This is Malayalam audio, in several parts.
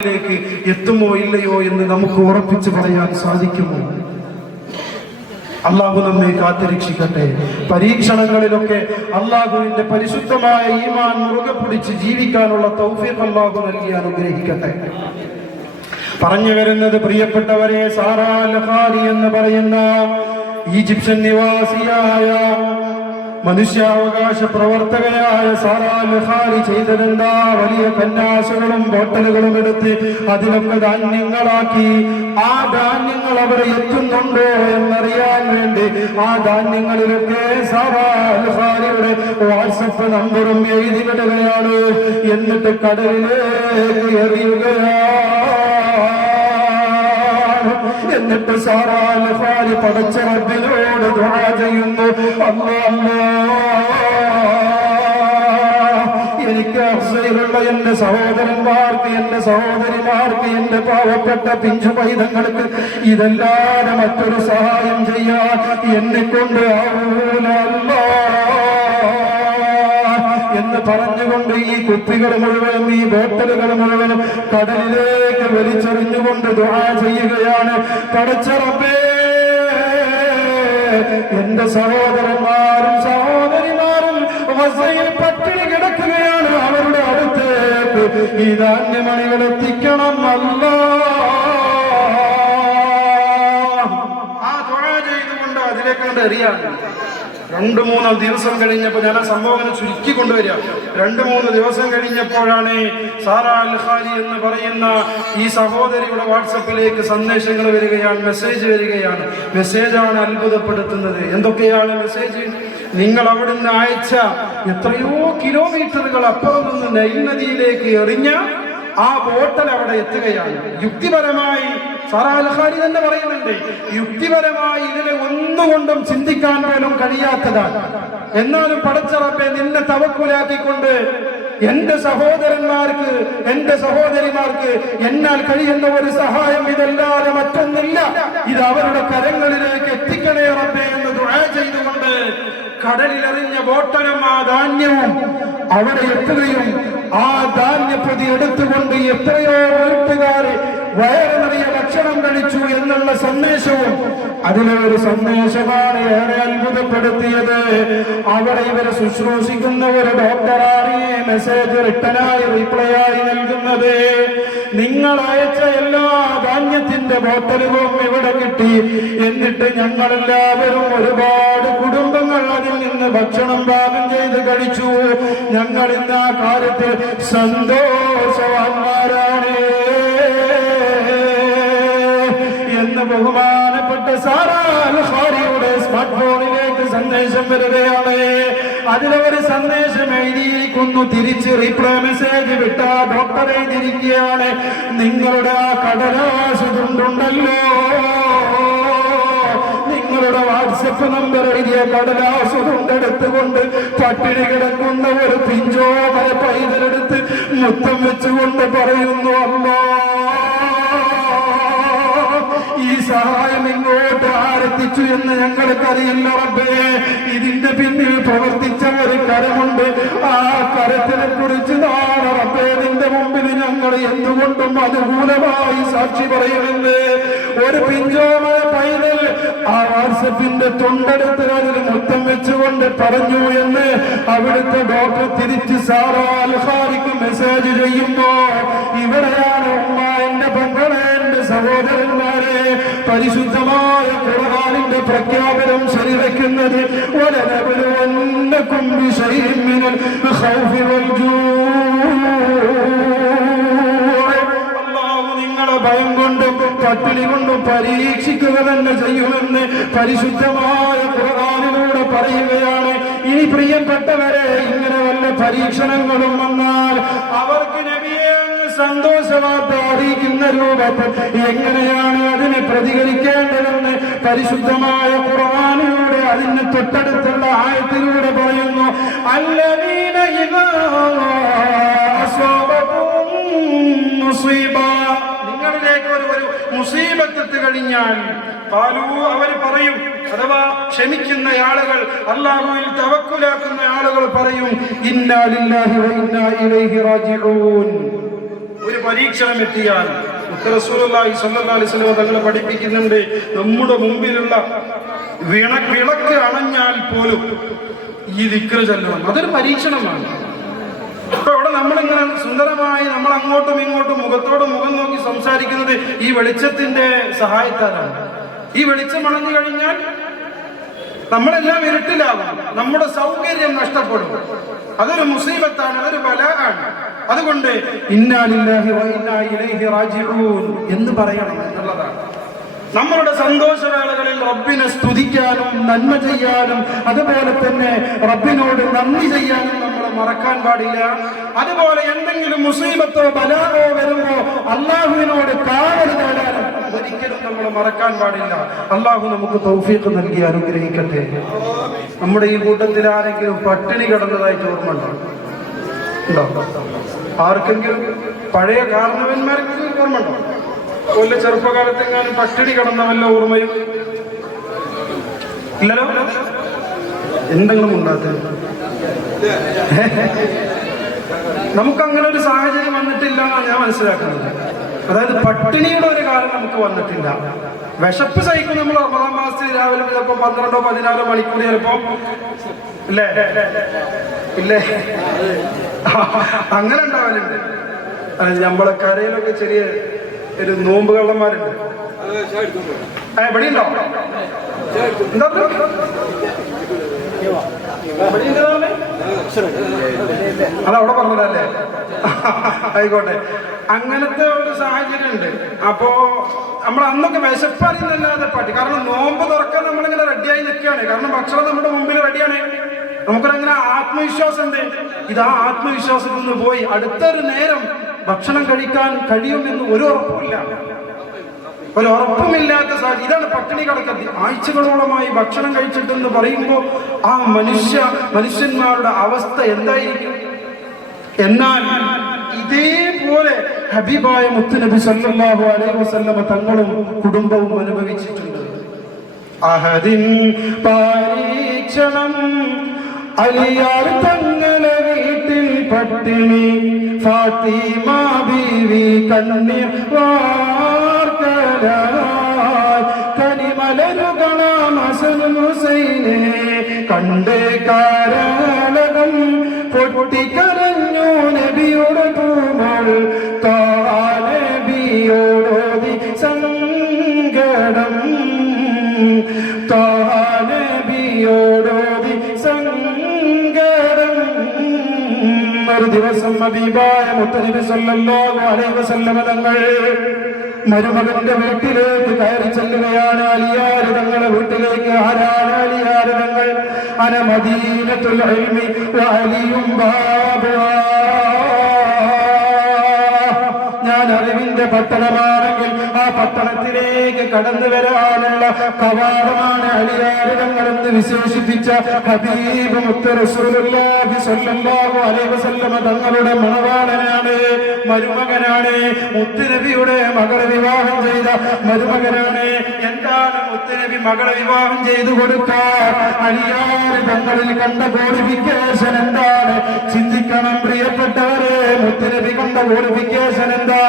ിലേക്ക് എത്തുമോ ഇല്ലയോ എന്ന് നമുക്ക് ഉറപ്പിച്ചു പറയാൻ സാധിക്കുമോ? അള്ളാഹു നമ്മെ കാത്തുരക്ഷിക്കട്ടെ. പരീക്ഷണങ്ങളിലൊക്കെ അള്ളാഹുവിന്റെ പരിശുദ്ധമായ ഈമാൻ മുറുകെ പിടിച്ച് ജീവിക്കാനുള്ള തൗഫീഖ് അള്ളാഹു നൽകി അനുഗ്രഹിക്കട്ടെ. പറഞ്ഞു വരുന്നത്, പ്രിയപ്പെട്ടവരെ, സാറാ അൽ-ഖാരി എന്ന് പറയുന്ന ഈജിപ്ഷ്യൻ നിവാസിയായ മനുഷ്യാവകാശ പ്രവർത്തകയായ സാറാ അൽ-ഖാരി ചെയ്തതെന്താ? വലിയ കന്നാസുകളും ബോട്ടലുകളും എടുത്ത് അതിലൊക്കെ ധാന്യങ്ങളാക്കി ആ ധാന്യങ്ങൾ അവിടെ എത്തുന്നുണ്ടോ എന്നറിയാൻ വേണ്ടി ആ ധാന്യങ്ങളിലൊക്കെ സാറാ അൽ-ഖാരിയുടെ വാട്സപ്പ് നമ്പറും എഴുതി വിടുകയാണ്. എന്നിട്ട് കടലിലേക്ക് എറിയുകയാണ്. എന്നിട്ട് സാറാ അൽ-ഖാരി പടച്ച റബ്ബിനോട് ദുആ ചെയ്യുന്നു, എനിക്ക് അഫ്സയിലുള്ള എന്റെ സഹോദരന്മാർക്ക്, എന്റെ സഹോദരിമാർക്ക്, എന്റെ പാവപ്പെട്ട പിഞ്ചു പൈതങ്ങൾക്ക് ഇതല്ലാതെ മറ്റൊരു സഹായം ചെയ്യാൻ എന്നെ കൊണ്ട് ആവൂല എന്ന് പറഞ്ഞുകൊണ്ട് ഈ കുപ്പികൾ മുഴുവനും ഈ ബോട്ടലുകൾ മുഴുവനും കടലിലേക്ക് വലിച്ചെറിഞ്ഞുകൊണ്ട് ദുആ ചെയ്യുകയാണ്. പടച്ച റബ്ബേ, എന്റെ സഹോദരന്മാരും സഹോദരിമാരും ഗസയിൽ പട്ടിണി കിടക്കുകയാണ്. അവരുടെ അടുത്തേക്ക് ഈ ധാന്യമണികൾ എത്തിക്കണം അല്ലാഹ്. ആ ദുആ ചെയ്തുകൊണ്ട് അതിലേക്കൊണ്ട് എറിയാണ്. 2-3 ദിവസം കഴിഞ്ഞപ്പോൾ, ഞാൻ ആ സംഭവം ചുരുക്കി കൊണ്ടുവരിക, 2-3 ദിവസം കഴിഞ്ഞപ്പോഴാണ് സാറാ അൽ-ഖാരി എന്ന് പറയുന്ന ഈ സഹോദരിയുടെ വാട്സപ്പിലേക്ക് സന്ദേശങ്ങൾ വരികയാണ്, മെസ്സേജ് വരികയാണ്. മെസ്സേജാണ് അത്ഭുതപ്പെടുത്തുന്നത്. എന്തൊക്കെയാണ് മെസ്സേജ്? നിങ്ങൾ അവിടുന്ന് അയച്ച എത്രയോ കിലോമീറ്ററുകൾ അപ്പുറം നിന്ന് നൈൽ നദിയിലേക്ക് എറിഞ്ഞ ആ ബോട്ടൽ അവിടെ എത്തുകയാണ്. യുക്തിപരമായി സാറാ അൽ-ഖാരി തന്നെ പറയുന്നുണ്ട്, യുക്തിപരമായി ഇതിനെ ഒന്നുകൊണ്ടും ചിന്തിക്കാൻ പോലും കഴിയാത്തതാണ്. എന്നാലും പടച്ച റബ്ബേ, നിന്നെ തവക്കുലാക്കിക്കൊണ്ട് എന്റെ സഹോദരന്മാർക്ക്, എന്റെ സഹോദരിമാർക്ക് എന്നാൽ കഴിയുന്ന ഒരു സഹായം ഇതല്ലാതെ മറ്റൊന്നില്ല. ഇത് അവരുടെ കരങ്ങളിലേക്ക് എത്തിക്കണേ റബ്ബേ എന്ന് ദുആ ചെയ്തുകൊണ്ട് കടലിലെറിഞ്ഞ ബോട്ടലും ആ ധാന്യവും അവിടെ എത്തുകയും ആ ധാന്യപ്പൊതി എടുത്തുകൊണ്ട് എത്രയോ വീട്ടുകാരെ വയറ് നിറയെ ഭക്ഷണം കഴിച്ചു എന്നുള്ള സന്ദേശവും അതിലെ ഒരു സന്ദേശമാണ് ഏറെ അത്ഭുതപ്പെടുത്തിയത്. അവിടെ ഇവരെ ശുശ്രൂഷിക്കുന്ന ഒരു ഡോക്ടറാണ് ഈ മെസ്സേജ് റിട്ടനായി റിപ്ലൈ ആയി നൽകുന്നത്. നിങ്ങൾ അയച്ച എല്ലാ ധാന്യത്തിന്റെ ബോട്ടലുകളും ഇവിടെ കിട്ടി. എന്നിട്ട് ഞങ്ങളെല്ലാവരും, ഒരുപാട് കുടുംബങ്ങൾ അതിൽ നിന്ന് ഭക്ഷണം പാകം ചെയ്ത് കഴിച്ചു. ഞങ്ങൾ ഇന്ന് ആ കാര്യത്തിൽ സന്തോഷവാന്മാരാണ് എന്ന് ബഹുമാനപ്പെട്ട സാറാ അൽ-ഖാരിയുടെ സ്മാർട്ട് ഫോണിലേക്ക് സന്ദേശം വരികയാണ്. അതിലൊരു സന്ദേശം എഴുതിയിരിക്കുന്നു. തിരിച്ച് റീപ്ലൈ മെസ്സേജ് വിട്ട ഡോക്ടർ എഴുതിയിരിക്കുകയാണ്, നിങ്ങളുടെ ആ കടലാസ് തുണ്ടുണ്ടല്ലോ, നിങ്ങളുടെ വാട്സപ്പ് നമ്പർ എഴുതിയ കടലാസ് കൊണ്ടെടുത്തുകൊണ്ട് പട്ടിണി കിടക്കുന്ന ഒരു പിഞ്ചോ പൈതലെടുത്ത് മുത്തം വെച്ചുകൊണ്ട് പറയുന്നു, അല്ലാഹ്, ഈ സഹായം ഇങ്ങോട്ട് ആരെത്തിച്ചു എന്ന് ഞങ്ങൾക്കറിയില്ല റബ്ബേ. ഇതിന്റെ പിന്നിൽ പ്രവർത്തിച്ച ഒരു കരമുണ്ട്. ആ കരത്തിനെ കുറിച്ച് നാളെ റബ്ബേ നിന്റെ മുമ്പിൽ ഞങ്ങൾ എന്തുകൊണ്ടും അനുകൂലമായി സാക്ഷി പറയുമെന്ന് ഒരു പിഞ്ചോമായ പൈതൽ ആ വാട്സപ്പിന്റെ തൊണ്ടടുത്ത് അതിൽ മുത്തം വെച്ചുകൊണ്ട് പറഞ്ഞു എന്ന് അവിടുത്തെ ഡോക്ടർ തിരിച്ച് സാറാ അൽ-ഖാരിക്ക് മെസ്സേജ് ചെയ്യുമ്പോ, ഇവിടെയാണ് ഉമ്മ, എന്റെ പെങ്ങളെ, എന്റെ സഹോദരന്മാരെ, പരിശുദ്ധമായ ഖുർആനിന്റെ പ്രഖ്യാപനം ശരിവെക്കുന്നത്. വലനബലുവന്നകും ബിശൈഇൻ മിനൽ ഖൗഫി വൽജൂഅ്, നിങ്ങളെ ഭയം കൊണ്ടും പട്ടിണി കൊണ്ടും പരീക്ഷിക്കുക തന്നെ ചെയ്യുമെന്ന് പരിശുദ്ധമായ ഖുർആനിലൂടെ പറയുകയാണ്. ഇനി പ്രിയപ്പെട്ടവരെ, ഇങ്ങനെ വല്ല പരീക്ഷണങ്ങളും വന്നാൽ അവർക്ക് നബിയെ സന്തോഷവാർത്ത അറിയിക്കുന്ന രൂപത്തിൽ എങ്ങനെയാണ് അതിനെ പ്രതികരിക്കേണ്ടതെന്ന് പരിശുദ്ധമായ ഖുർആനിലൂടെ അതിന് തൊട്ടടുത്തുള്ള ആയത്തിലൂടെ പറയുന്നു. അല്ലദീന ഇദാ അസ്വാബതും മുസീബ, നിങ്ങളിലേക്ക് ഒരു മുസീബത്ത് കഴിഞ്ഞാൽ ഖാലൂ, അവർ പറയും, അഥവാ ക്ഷമിക്കുന്ന ആളുകൾ, അല്ലാഹുവിൽ തവക്കുലാക്കുന്ന ആളുകൾ പറയും, ഇന്നാ ലില്ലാഹി വ ഇന്നാ ഇലൈഹി റാജിഊൻ. ഒരു പരീക്ഷണം എത്തിയാൽ റസൂലുള്ളാഹി സ്വല്ലല്ലാഹു അലൈഹി വസല്ലം തങ്ങൾ പഠിപ്പിക്കുന്നുണ്ട്, നമ്മുടെ മുമ്പിലുള്ള വിളക്ക് അണഞ്ഞാൽ പോലും ഈ ദിക്ർ ചൊല്ലണം. അതൊരു പരീക്ഷണമാണ്. അപ്പൊ ഇവിടെ നമ്മളിങ്ങനെ സുന്ദരമായി നമ്മൾ അങ്ങോട്ടും ഇങ്ങോട്ടും മുഖത്തോട് മുഖം നോക്കി സംസാരിക്കുന്നത് ഈ വെളിച്ചത്തിന്റെ സഹായത്താലാണ്. ഈ വെളിച്ചം അണഞ്ഞു കഴിഞ്ഞാൽ നമ്മളെല്ലാം ഇരുട്ടിലാകും, നമ്മുടെ സൗകര്യം നഷ്ടപ്പെടും. അതൊരു മുസീബത്താണ്, അതൊരു ബലാഅാണ്. അതുകൊണ്ട് ഇന്നാ ലില്ലാഹി വ ഇന്നാ ഇലൈഹി റാജിഊൻ എന്ന് പറയണം എന്നുള്ളതാണ്. നമ്മളുടെ സന്തോഷവേളകളിൽ റബ്ബിനെ സ്തുതിക്കാനും നന്മ ചെയ്യാനും അതുപോലെ തന്നെ റബ്ബിനോട് നന്ദി ചെയ്യാനും നമ്മൾ മറക്കാൻ പാടില്ല. അതുപോലെ എന്തെങ്കിലും മുസീബത്തോ ബലാഅോ വരുമ്പോ അള്ളാഹുവിനോട് കാവൽ തേടാനും ഒരിക്കലും നമ്മൾ മറക്കാൻ പാടില്ല. അള്ളാഹു നമുക്ക് തൗഫീഖ് നൽകി അനുഗ്രഹിക്കട്ടെ. നമ്മുടെ ഈ കൂട്ടത്തിൽ ആരെങ്കിലും പട്ടിണി കിടന്നതായിട്ട് ഓർമ്മ ഉണ്ടോ? ആർക്കെങ്കിലും? പഴയ കാരണവന്മാർക്ക് ഓർമ്മ ഉണ്ടോ? കൊല്ല ചെറുപ്പകാലത്തെങ്ങാനും പട്ടിണി കിടന്ന വല്ല ഓർമ്മയും ഇല്ലല്ലോ? എന്തെങ്കിലും ഉണ്ടാകും. നമുക്കങ്ങനെ ഒരു സാഹചര്യം വന്നിട്ടില്ല എന്നാണ് ഞാൻ മനസ്സിലാക്കുന്നത്. അതായത് പട്ടിണിയുടെ ഒരു കാലം നമുക്ക് വന്നിട്ടില്ല. വിശപ്പ് സഹിക്കും നമ്മൾ റമദാൻ മാസത്തിൽ രാവിലെ ചിലപ്പോ 12-14 മണിക്കൂർ ചിലപ്പോ ഇല്ലേ അങ്ങനെ ഉണ്ടാവലുണ്ട്. നമ്മളെ കരയിലൊക്കെ ചെറിയ ഒരു നോമ്പ് കള്ളന്മാരുണ്ട്. എവിടെയുണ്ടോ? എന്താ അതവിടെ പറഞ്ഞതല്ലേ? ആയിക്കോട്ടെ. അങ്ങനത്തെ ഒരു സാഹചര്യം ഉണ്ട്. അപ്പോ നമ്മൾ അന്നൊക്കെ വിശപ്പറിയുന്നല്ലാതെ പാട്ടി. കാരണം നോമ്പ് തുറക്കാൻ നമ്മളിങ്ങനെ റെഡിയായി നിൽക്കുകയാണ്. കാരണം ഭക്ഷണം നമ്മുടെ മുമ്പിൽ റെഡിയാണ്. നമുക്കങ്ങനെ ആത്മവിശ്വാസം ഉണ്ട്. ഇത് ആ ആത്മവിശ്വാസത്തിൽ നിന്ന് പോയി അടുത്തൊരു നേരം ഭക്ഷണം കഴിക്കാൻ കഴിയുമെന്ന് ഒരു ഉറപ്പുമില്ല. ഒരു ഉറപ്പുമില്ലാത്ത സാഹചര്യം. ഇതാണ് പട്ടിണി കിടക്കത്തി. ആഴ്ചകളോളമായി ഭക്ഷണം കഴിച്ചിട്ടെന്ന് പറയുമ്പോൾ ആ മനുഷ്യന്മാരുടെ അവസ്ഥ എന്തായിരിക്കും? എന്നാൽ ഇതേപോലെ ഹബീബായ മുത്തുനബി സല്ലല്ലാഹു അലൈഹി വസല്ലമ തങ്ങളും കുടുംബവും അനുഭവിച്ചിട്ടുണ്ട്. അഹദിൻ പരീക്ഷണം അലിയാർ തങ്ങളെ വീട്ടിൽ പട്ടിണി ഫാത്തിമ ബീവി കണ്ണീർ കനിമലരുകളാം ഹസൻ ഹുസൈനെ കണ്ടേ കാരണകം പൊട്ടിക്കരഞ്ഞു നബിയുടെ പൂമൾ നബിയോടോതി സങ്കടം നബിയോടോതി സങ്കടം. ഒരു ദിവസം ഹബീബായ മുത്തുനബി സല്ലല്ലാഹു അലൈഹി വസല്ലമ തങ്ങൾ മരുമകന്റെ വീട്ടിലേക്ക് കയറി ചെല്ലുകയാണ്. അലിയാര് തങ്ങളുടെ വീട്ടിലേക്ക്. ആരാണ് അലിയാര് തങ്ങൾ? അന മദീനത്തുൽ ഇൽമി വ അലിയും ബാബുഹാ. ഞാൻ അറിവിന്റെ പട്ടണമാണെങ്കിൽ ആ പട്ടണത്തിലേക്ക് കടന്നു വരാനുള്ള കവാടമാണ് അലിയാര് തങ്ങൾ എന്ന് വിശേഷിപ്പിച്ച ഹബീബ് മുത്ത് റസൂലുള്ളാഹി സ്വല്ലല്ലാഹു അലൈഹി വസല്ലമ തങ്ങളുടെ മണവാളനാണ്, മരുമകനാണ്. മുത്തുനബിയുടെ മകളെ വിവാഹം ചെയ്ത മരുമകനാണ്. എന്താണ് മുത്തുനബി മകളെ വിവാഹം ചെയ്തു കൊടുക്കാൻ അലിയാര് തങ്ങളിൽ കണ്ട ക്വാളിഫിക്കേഷൻ എന്താണ്? ചിന്തിക്കണം പ്രിയപ്പെട്ടവരെ. മുത്തുനബി കണ്ട ക്വാളിഫിക്കേഷൻ എന്താ?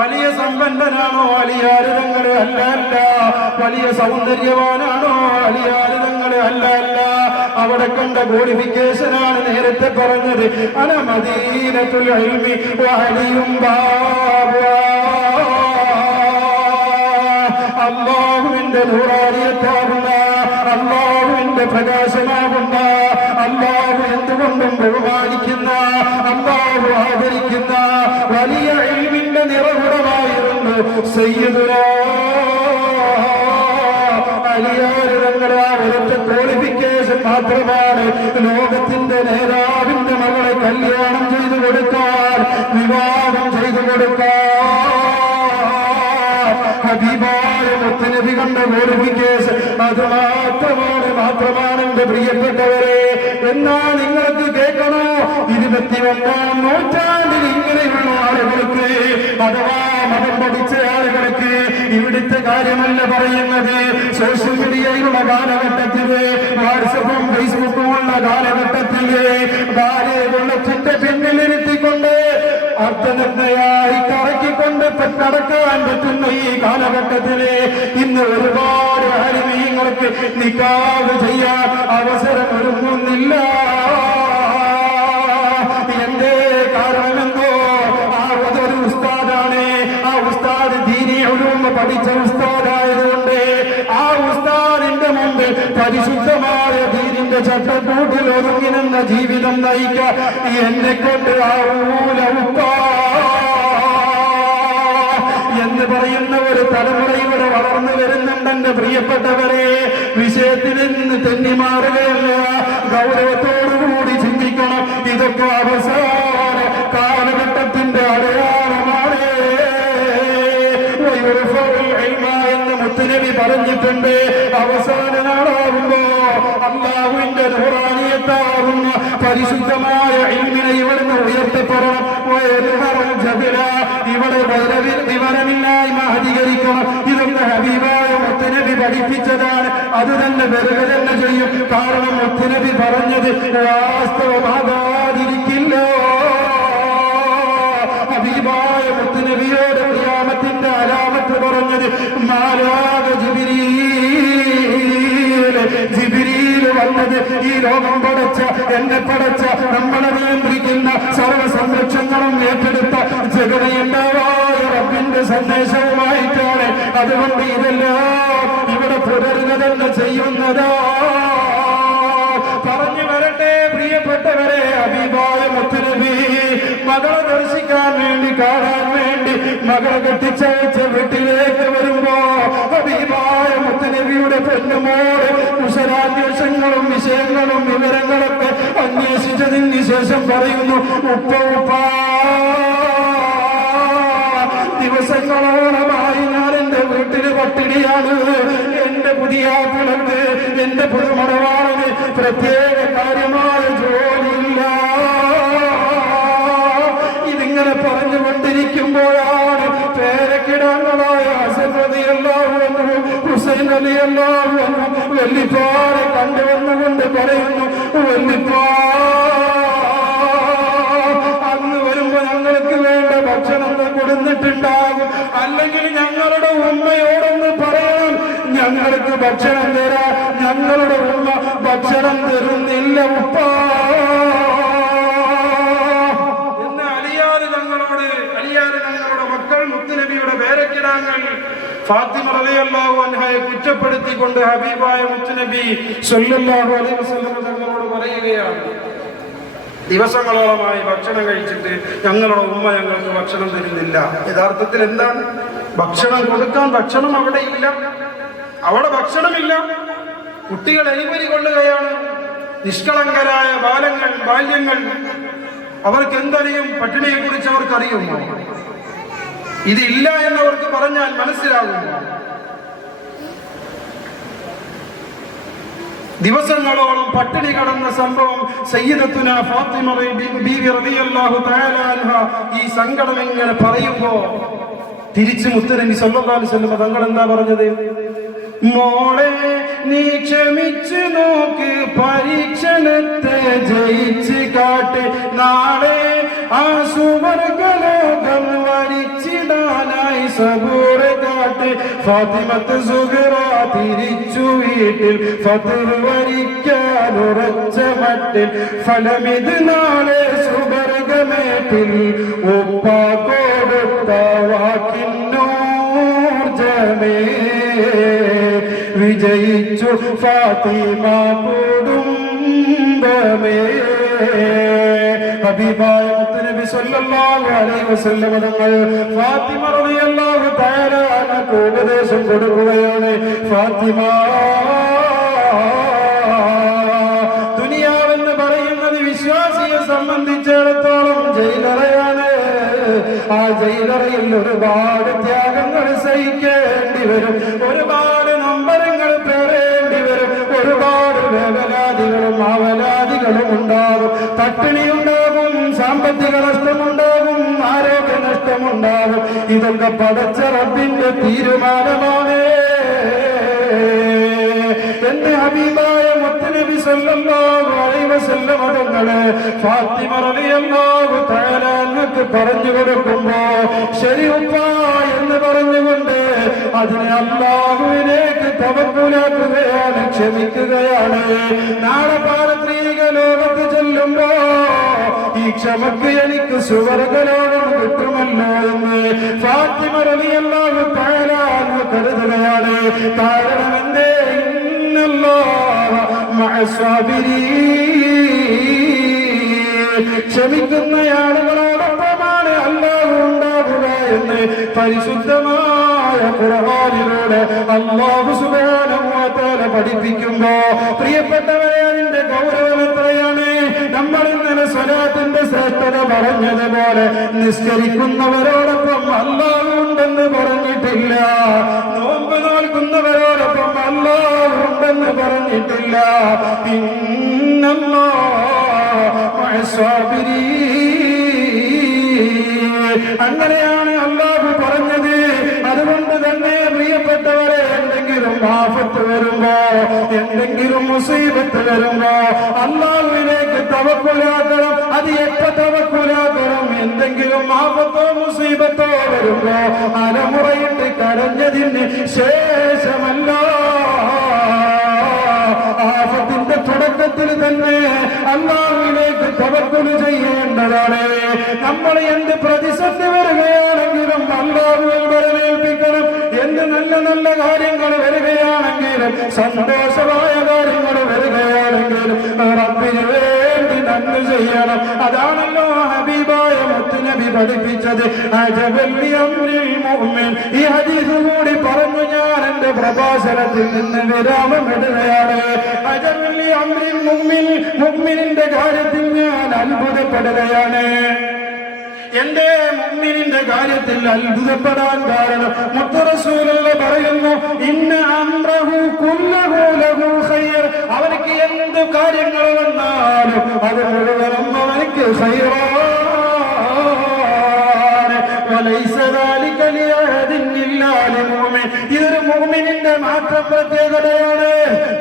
വലിയ സമ്പന്നനാണോ അലിയാര് തങ്ങൾ? അല്ല അല്ല. വലിയ സൗന്ദര്യവാനാണോ അലിയാര് തങ്ങൾ? അല്ല അല്ല. അവിടെ കണ്ട ക്വാളിഫിക്കേഷനാണ് നേരത്തെ പറഞ്ഞത്. അന മദീനത്തുൽ ഇൽമി വ അലിയും ബാബുഹാ. അല്ലാഹുവിന്റെ നൂറാനിയത്താകുന്ന, അല്ലാഹുവിന്റെ പ്രകാശമാകുന്ന, അല്ലാഹു എന്തുകൊണ്ടും ബഹുമാനിക്കുന്ന, അല്ലാഹു ആദരിക്കുന്ന വലിയ ഇൽമിന്റെ നിറകുടമായിരുന്നു സയ്യിദുനാ അലിയാര് തങ്ങൾ. ആ ഒരൊറ്റ ക്വാളിഫിക്കേഷൻ മാത്രമാണ് ലോകത്തിന്റെ നേതാവിന്റെ മകളെ കല്യാണം ചെയ്തു കൊടുക്കാൻ, വിവാഹം ചെയ്തു കൊടുക്കാൻ ഹബീബായ മുത്തുനബി കണ്ട ക്വാളിഫിക്കേഷൻ. അത് മാത്രമാണ് എന്റെ പ്രിയപ്പെട്ടവരെ. എന്നാ നിങ്ങൾക്ക് കേൾക്കണോ? 21-ാം നൂറ്റാണ്ടിൽ ഇങ്ങനെയുള്ള ആളുകൾക്ക്, അഥവാ മതം പഠിച്ച ആളുകൾക്ക് ഇവിടുത്തെ കാര്യമല്ല പറയുന്നത്. സോഷ്യൽ മീഡിയയിലുള്ള കാലഘട്ടത്തില്, വാട്സപ്പും ഫേസ്ബുക്കും ഉള്ള കാലഘട്ടത്തില് ഭാര്യയെ വെള്ളത്തിന്റെ പിന്നിലിരുത്തിക്കൊണ്ട് അർദ്ധനഗ്നയായി കറക്കിക്കൊണ്ട് നടക്കാൻ പറ്റുന്ന ഈ കാലഘട്ടത്തില് ഇന്ന് ഒരുപാട് ആലിമീങ്ങൾക്ക് നിക്കാഹ് ചെയ്യാൻ അവസരം ഒരുങ്ങുന്നില്ല. എന്തേ കാരണമെന്നോ, ആ ഒരു ഉസ്താദാണ്. ആ ഉസ്താദ് ദീനി ഉലൂം പഠിച്ച ഉസ്താദായതുകൊണ്ട് ആ ഉസ്താദിന്റെ മുമ്പിൽ പരിശുദ്ധമായ ദീനിന്റെ ചട്ടക്കൂട്ടിൽ ഒതുങ്ങി നിന്ന ജീവിതം നയിക്കാൻ എന്നെ കൊണ്ട് ആവൂല ഉപ്പാ എന്ന് പറയുന്ന ഒരു തലമുറ ഇവിടെ വളർന്നു വരുന്നുണ്ട്. എന്റെ പ്രിയപ്പെട്ടവരെ, വിഷയത്തിൽ നിന്ന് തെന്നിമാറുകയല്ല, ഗൗരവത്തോടുകൂടി ചിന്തിക്കണം. ഇതൊക്കെ അവസാന കാലഘട്ടത്തിന്റെ അടയാളമാണ് എന്ന് മുത്തുനബി പറഞ്ഞിട്ടുണ്ട്. അവസാന നാളാകുമ്പോ അല്ലാഹുവിന്റെ നൂറാനിയത്താകുന്ന പരിശുദ്ധമായ ഇൽമിനെ ഇവിടുന്ന് ഉയർത്തപ്പെടണം. ഇവിടെ വിവരമില്ലായ്മ അധികരിക്കണം. ഇതൊക്കെ ഹബീബായ മുത്തുനബി പഠിപ്പിച്ചതാണ്. അത് തന്നെ വരിക തന്നെ ചെയ്യും. കാരണം മുത്തുനബി പറഞ്ഞത് വാസ്തവമാകാതിരിക്കില്ല. ഹബീബായ മുത്തുനബിയോട് ഖിയാമത്തിന്റെ അലാമത്ത് പറഞ്ഞത് മാലാക ജിബ്രീൽ വന്നത് ഈ ലോകം പടച്ച, എന്നെ പടച്ച, നമ്മളെ നിയന്ത്രിക്കുന്ന സർവ്വ സംരക്ഷണങ്ങളും ഏറ്റെടുത്ത ജഗതയുണ്ടാവായ റബ്ബിന്റെ സന്ദേശവുമായിട്ടാണ്. അതുകൊണ്ട് ഇതെല്ലാം ഇവിടെ തുടരുക തന്നെ ചെയ്യുന്നതാ. പറഞ്ഞു വരട്ടെ പ്രിയപ്പെട്ടവരെ, ഹബീബായ മുത്തുനബി മകളെ ദർശിക്കാൻ വേണ്ടി, കാണാൻ വേണ്ടി മകളെ കെട്ടിച്ചയച്ച വീട്ടിലേക്ക് വരുമ്പോ ഹബീബായ മുത്തുനബിയുടെ പെണ്ണുമോട് കുശലാന്വേഷങ്ങളും വിഷയങ്ങളും വിവരങ്ങളൊക്കെ അന്വേഷിച്ചതിന് ശേഷം പറയുന്നു, ഉപ്പ ദിവസങ്ങളോളമായി ഞാൻ എന്റെ വീട്ടില് പട്ടിണിയാണ്. എന്റെ പുതിയ പിളർക്ക്, എന്റെ പുതുമണവാളന് പ്രത്യേക കാര്യമായ ജോലിയില്ല. ഇതിങ്ങനെ പറഞ്ഞുകൊണ്ടിരിക്കുമ്പോഴാണ് പേരക്കിടാങ്ങളായ ഹസൻ റളിയല്ലാഹു അൻഹു, ഹുസൈൻ റളിയല്ലാഹു അൻഹു വെള്ളിപ്പാറെ കണ്ടുവന്നുകൊണ്ട് പറയുന്നു, വെള്ളിപ്പാ അന്ന് വരുമ്പോ ഞങ്ങൾക്ക് വേണ്ട ഭക്ഷണം കൊടുത്തിട്ടുണ്ടാകും. അല്ലെങ്കിൽ ഞങ്ങളുടെ ഉമ്മയോടൊന്ന് പറയണം, ഞങ്ങൾക്ക് ഭക്ഷണം തരാ. ഞങ്ങളുടെ ഉമ്മ ഭക്ഷണം തരുന്നില്ല ഉപ്പ എന്ന് അലിയാറ് മക്കൾ മുത്തുനബിയുടെ പേരക്കിടാങ്ങൾ ഫാത്തിമ റളിയല്ലാഹു അൻഹയെ കുറ്റപ്പെടുത്തിക്കൊണ്ട് ഹബീബായ മുത്തുനബി സ്വല്ലല്ലാഹു അലൈഹി വസല്ലം തങ്ങളോട് പറയുകയാണ്, ദിവസങ്ങളോളമായി ഭക്ഷണം കഴിച്ചിട്ട് ഞങ്ങളുടെ ഉമ്മ ഞങ്ങൾക്ക് ഭക്ഷണം തരുന്നില്ല. യഥാർത്ഥത്തിൽ എന്താണ്? ഭക്ഷണം കൊടുക്കാൻ ഭക്ഷണം അവിടെ ഇല്ല, അവിടെ ഭക്ഷണമില്ല. കുട്ടികൾ എരിപരി കൊള്ളുകയാണ്. നിഷ്കളങ്കരായ ബാല്യങ്ങൾ അവർക്ക് എന്തറിയും? പട്ടിണിയെ കുറിച്ച് അവർക്ക് അറിയുമോ? ഇതില്ല എന്നവർക്ക് പറഞ്ഞാൽ മനസ്സിലാകുമോ? ദിവസങ്ങളോളം പട്ടിണി കടന്ന സംഭവം സയ്യിദത്തുന ഫാത്തിമ ബീവി റളിയല്ലാഹു തആല അൻഹ ഈ സങ്കടം എങ്ങനെ പറയുമ്പോ തിരിച്ചു മുത്തുനബി സല്ലല്ലാഹു അലൈഹി വസല്ലം തങ്ങൾ എന്താ പറഞ്ഞത്? മോളെ നീ ക്ഷമിച്ചു നോക്ക്, പരീക്ഷണത്തെ ജയിച്ച് കാട്ട്, നാളെ ആ സുവർഗലോകം വരിച്ചിടാനായി സബൂർ കാട്ട്. ഫാത്തിമത്ത് സുഹറ തിരിച്ചു വീട്ടിൽ ഫത്ർ വരിക്കാൻ ഉറച്ച മട്ടിൽ, ഫലമിത് നാളെ സുവർഗമേട്ടിൽ ഉപ്പ കൊടുത്ത വാക്കിന്നൂർജമേ വിജയിച്ചു ഫാത്തിമ കുടുംബമേ. ഹബീബായ മുത്തുനബി സ്വല്ലല്ലാഹു അലൈഹി വസല്ലം തങ്ങൾ ഫാത്തിമ റളിയല്ലാഹു തആല അൻഹ ഉപദേശം കൊടുക്കുകയാണ്. ഫാത്തിമ, ദുനിയാവെന്ന് പറയുന്നത് വിശ്വാസിയെ സംബന്ധിച്ചിടത്തോളം ജയിലറയാണ്. ആ ജയിലറയിൽ ഒരുപാട് ത്യാഗങ്ങൾ സഹിക്കേണ്ടി വരും, ഒരുപാട് നമ്പരങ്ങൾ പേറേണ്ടി വരും, ഒരുപാട് വേവലാദികളും ആവലാദികളും ഉണ്ടാകും. പട്ടിണി ഉണ്ടാകും, സാമ്പത്തിക നഷ്ടമുണ്ടാകും, ആരോഗ്യ നഷ്ടമുണ്ടാകും. ഇതൊക്കെ പടച്ച റബ്ബിന്റെ തീരുമാനമാണ്. എന്ന് ഹബീബായ മുത്തുനബി സല്ലല്ലാഹു അലൈഹി വസല്ലം തങ്ങളെ ഫാത്തിമ റളിയല്ലാഹു തആല അൻഹക്ക് പറഞ്ഞു കൊടുക്കുമ്പോ ശരി ഉപ്പ എന്ന് പറഞ്ഞുകൊണ്ട് അതിനെ അല്ലാഹുവിലേക്ക് തവക്കുലാക്കുകയാണ്, ക്ഷമിക്കുകയാണ്. നാളെ പാരത്രിക ലോകത്ത് ചെല്ലുമ്പോ ഈ ക്ഷമക്ക് എനിക്ക് സുവർഗലോകം കിട്ടുമല്ലോ എന്ന് ഫാത്തിമ റളിയല്ലാഹു തആല അൻഹ കരുതുകയാണ്. കാരണം എന്തേ? ഇന്നല്ലാഹ മഅസ്സാബിരീൻ, ക്ഷമിക്കുന്ന ആളുകളോടൊപ്പമാണ് അല്ലാഹു ഉണ്ടാവുക എന്ന് പരിശുദ്ധമായ ഖുർആനിലൂടെ അല്ലാഹു സുബ്ഹാനഹു വ തആല പഠിപ്പിക്കുമ്പോ പ്രിയപ്പെട്ടവരെ, അതിന്റെ ഗൗരവം എത്രയാണ്! നമ്മൾ ഇന്നലെ സ്വലാത്തിന്റെ ശ്രേഷ്ഠത പറഞ്ഞതുപോലെ നിസ്കരിക്കുന്നവരോടൊപ്പം അല്ലാഹു ഉണ്ടെന്ന് പറഞ്ഞിട്ടില്ല, നോമ്പ് നോൽക്കുന്നവരോടൊപ്പം അല്ലാഹു ഉണ്ടെന്ന് പറഞ്ഞിട്ടില്ല. അങ്ങനെയാണ് അല്ലാഹു പറഞ്ഞത്. അതുകൊണ്ട് തന്നെ പ്രിയപ്പെട്ടവരെ, എന്തെങ്കിലും ആഫത്ത് വരുമ്പോ, എന്തെങ്കിലും മുസീബത്ത് വരുമ്പോ അല്ലാഹുവിലേക്ക് തവക്കുലാക്കണം. അത് എത്ര തവക്കുലാക്കണം? എന്തെങ്കിലും ആഫത്തോ മുസീബത്തോ വരുമ്പോ അലമുറയിട്ട് കരഞ്ഞതിന് ശേഷമല്ല, ആഫത്തിന്റെ തുടക്കത്തിൽ തന്നെ അല്ലാഹുവിലേക്ക് തവക്കുല് ചെയ്യേണ്ടതാണ്. നമ്മൾ എന്ത് പ്രതിസന്ധി വരികയാണെങ്കിലും അല്ലാഹുവിൽ വരവേൽപ്പിക്കണം. എന്ത് നല്ല നല്ല കാര്യങ്ങൾ വരികയാണെങ്കിലും, സന്തോഷമായ കാര്യങ്ങൾ വരികയാണെങ്കിലും റബ്ബിന് വേണ്ടി നന്ദി ചെയ്യണം. അതാണല്ലോ ഹബീബായ മുത്തുനബി പഠിപ്പിച്ചത്. അജബൽ ലിഅംരിൽ മുഅ്മിൻ. ഈ ഹദീസ് കൂടി പറഞ്ഞു ഞാൻ എന്റെ പ്രഭാഷണത്തിൽ നിന്ന് വിരാമമിടുകയാണ്. അജബൽ ലിഅംരിൽ മുഅ്മിൻ, മുഅ്മിനിന്റെ കാര്യത്തിൽ ഞാൻ അത്ഭുതപ്പെടുകയാണ്. എന്റെ മുഅ്മിനിന്റെ കാര്യത്തിൽ അത്ഭുതപ്പെടാൻ കാരണം മുത്ത് റസൂലുള്ള പറയുന്നു, ഇന്ന അംറഹു കുല്ലഹു ലഹു ഖൈർ. അവർക്ക് എന്ത് കാര്യങ്ങൾ വന്നാലും അത് മുഴുവനും അവർക്ക് ഖൈറാണ്. വലൈസ ദാലിക ലിഅഹദിൻ ഇല്ലാ ലിൽമുഅ്മിൻ. ഇതൊരു മുഅ്മിനിന്റെ മാത്രം പ്രത്യേകതയാണ്.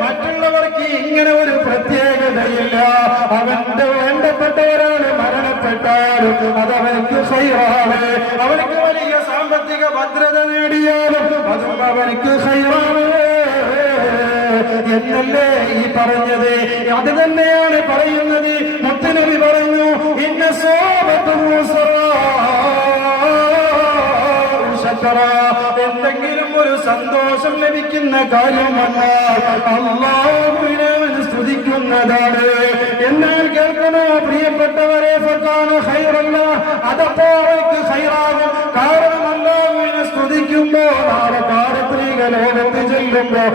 മറ്റുള്ളവർക്ക് ഇങ്ങനെ ഒരു പ്രത്യേകതയില്ല. അവന്റെ വേണ്ടപ്പെട്ടവരാണ് മരണപ്പെട്ടാലും അതവർക്ക് ഖൈറാണ്. അവർക്ക് വലിയ സാമ്പത്തിക ഭദ്രത നേടിയാലും അതും അവർക്ക് ഖൈറാണ് എന്നല്ലേ ഈ പറഞ്ഞത്. അത് തന്നെയാണ് പറയുന്നത്. മുത്തുനബി പറഞ്ഞു, ഇന്ന സോബത്തു എന്തെങ്കിലും ഒരു സന്തോഷം ലഭിക്കുന്ന കാര്യം വന്നാൽ അല്ലാഹുവിനെ സ്തുതിക്കുന്നതാണ്. എന്നാൽ കേൾക്കണോ പ്രിയപ്പെട്ടവരെ, ഫകാന ഖൈറല്ല, അതപ്പോ അവർക്ക് ഖൈറാകും. കാരണം അല്ലാഹുവിനെ സ്തുതിക്കുമ്പോ നാളെ പാരത്രിക ലോകത്ത് ചെല്ലുമ്പോ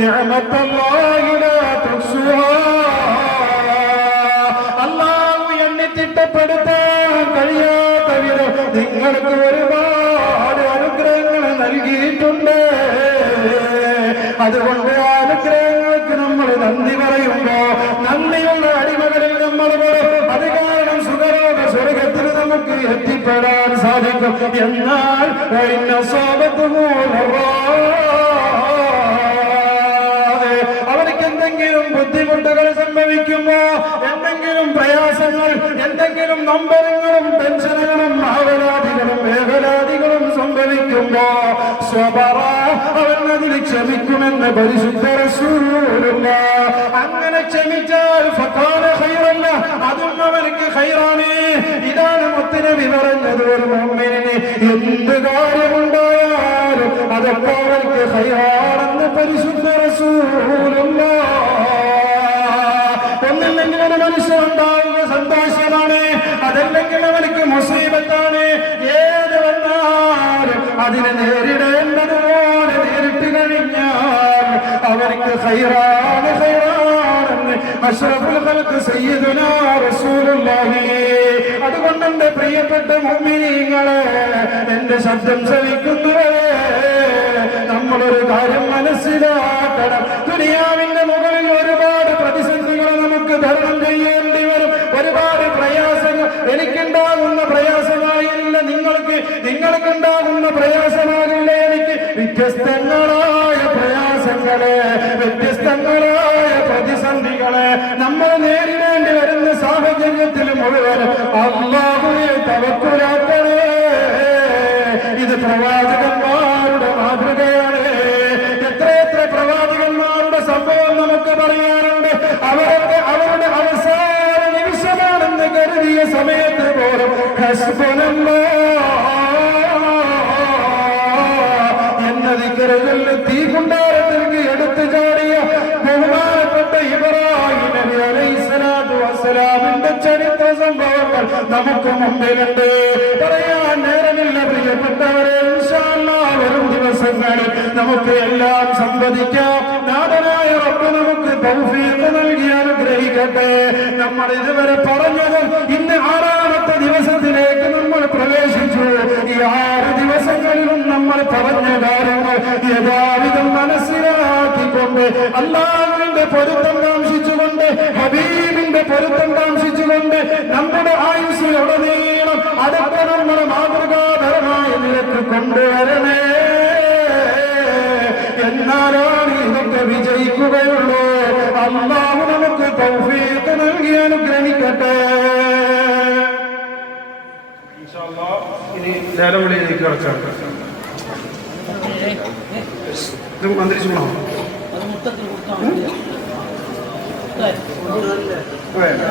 നിഅമത്തല്ലാഹി ലാ തുഹ്സുഹാ, അല്ലാഹു എന്നെ തിട്ടപ്പെടുത്താൻ കഴിയാത്ത വിധം നിങ്ങൾക്ക് ഒരുപാട് അനുഗ്രഹങ്ങൾ നൽകിയിട്ടുണ്ട്. അതുകൊണ്ട് ആ അനുഗ്രഹങ്ങൾക്ക് നമ്മൾ നന്ദി പറയുമ്പോ നന്ദിയുള്ള അടിമകളിൽ നമ്മൾ വരും. അത് കാരണം സുഖരോഗ സ്വർഗത്തിൽ നമുക്ക് എത്തിപ്പെടാൻ സാധിക്കും. എന്നാൽ അവർക്ക് എന്തെങ്കിലും ബുദ്ധിമുട്ടുകൾ സംഭവിക്കുമ്പോ, എന്തെങ്കിലും പ്രയാസങ്ങൾ, എന്തെങ്കിലും നൊമ്പരങ്ങളും ടെൻഷനുകളും ആവലാദികളും വേവലാദികളും സംഭവിക്കുമ്പോ സ്വബറ, അവനതിൽ ക്ഷമിക്കുമെന്ന് പരിശുദ്ധ റസൂലുള്ളാഹ്. അങ്ങനെ ക്ഷമിച്ചാൽ ഫകാന ഖൈറല്ല, അതും അവർക്ക് ഖൈറാണ്. ഇതാണ് മുത്തുനബി പറഞ്ഞത്. ഒരു മുഅ്മിനിന് എന്ത് കാര്യമുണ്ടായാലും അതൊക്കെ അവർക്ക് ഖൈറാണെന്ന് പരിശുദ്ധ റസൂലുള്ളാഹ്. ഒന്നില്ലെങ്കിൽ ഒരു മനുഷ്യനുണ്ടാവുക സന്തോഷമാണ്, അതല്ലെങ്കിൽ അവർക്ക് മുസീബത്താണ്. ഏത് വന്നാലും അതിനെ നേരിടേണ്ടതുപോലെ നേരിട്ട് കഴിഞ്ഞാൽ അവർക്ക് ഖൈറാണ് ഖൈറാണെന്ന് അഷ്റഫുൽ ഖൽഖ് സയ്യിദുനാ റസൂലുള്ളാഹി. അതുകൊണ്ട് എന്റെ പ്രിയപ്പെട്ട മുഅ്മിനീങ്ങളെ, എന്റെ ശബ്ദം ശ്രവിക്കുന്നവരെ, നമ്മളൊരു കാര്യം മനസ്സിലാക്കണം. ദുനിയാവിന്റെ മുകളിൽ ഒരുപാട് പ്രതിസന്ധികൾ നമുക്ക് തരണം ചെയ്യേണ്ടി വരും. ഒരുപാട് പ്രയാസങ്ങൾ. എനിക്കുണ്ടാകുന്ന പ്രയാസമായില്ല നിങ്ങൾക്ക്, നിങ്ങൾക്കുണ്ടാകുന്ന പ്രയാസമാകില്ല എനിക്ക്. വ്യത്യസ്തങ്ങളായ പ്രയാസങ്ങളെ, വ്യത്യസ്തങ്ങളായ പ്രതിസന്ധികളെ നമ്മൾ നേരിടേണ്ടി വരുന്ന സാഹചര്യത്തിൽ മുഴുവൻ അല്ലാഹുവെ തവക്കുലാക്കണേ. ഇത് പ്രവാചകന്മാരുടെ മാതൃകയാണ്. എത്രയെത്ര പ്രവാചകന്മാരുടെ സംഭവം നമുക്ക് പറയാനുണ്ട്. അവരുടെ അവസാന നിമിഷമാണെന്ന് കരുതിയ സമയത്ത് പോലും എന്ന ദിക്റുകളിൽ തീകുണ്ടാരത്തിലേക്ക് എടുത്തു ചാടിയ ബഹുമാനപ്പെട്ട ഇബ്രാഹിം നബി അലൈഹിസ്സലാത്തു വസ്സലാമിന്റെ ചരിത്ര സംഭവങ്ങൾ നമുക്ക് മുമ്പിലുണ്ട്. പറയാൻ നേരമില്ല പ്രിയപ്പെട്ടവരെ. ഇൻഷാ അല്ലാഹ് വരും ദിവസങ്ങളിൽ നമുക്ക് എല്ലാം സംവദിക്കാം. നാഥനായ റബ്ബ് നമുക്ക് തൗഫീഖ് നൽകി അനുഗ്രഹിക്കട്ടെ. നമ്മൾ ഇതുവരെ പറഞ്ഞതും ഇന്ന് 6ാമത്തെ ദിവസത്തിലേക്ക് നമ്മൾ പ്രവേശിച്ചു. ഈ 6 ദിവസങ്ങളിലും നമ്മൾ പറഞ്ഞ കാര്യങ്ങൾ യഥാവിധം മനസ്സിലാക്കിക്കൊണ്ട് അല്ലാഹുവിന്റെ പൊരുത്തം കാംക്ഷിച്ചുകൊണ്ട് ഹബീബിന്റെ പൊരുത്തം കാംക്ഷിച്ചുകൊണ്ട് നമ്മുടെ ആയുസ്സിലുടനീളം അതൊക്കെ നമ്മൾ മാതൃകാപരമായ നിലക്ക് കൊണ്ടുവരണേ. എന്നാലാണ് ഇതൊക്കെ വിജയിക്കുകയുള്ളൂ. അല്ലാഹു നമുക്ക് തൗഫീഖ് നൽകി അനുഗ്രഹിക്കട്ടെ. ഇൻഷാ അല്ലാഹ് ഇനി ലേലവിളിയിലേക്ക് കടക്കാം. ഇത് മന്ത്രിച്ചു പോകണം. വേണ്ട.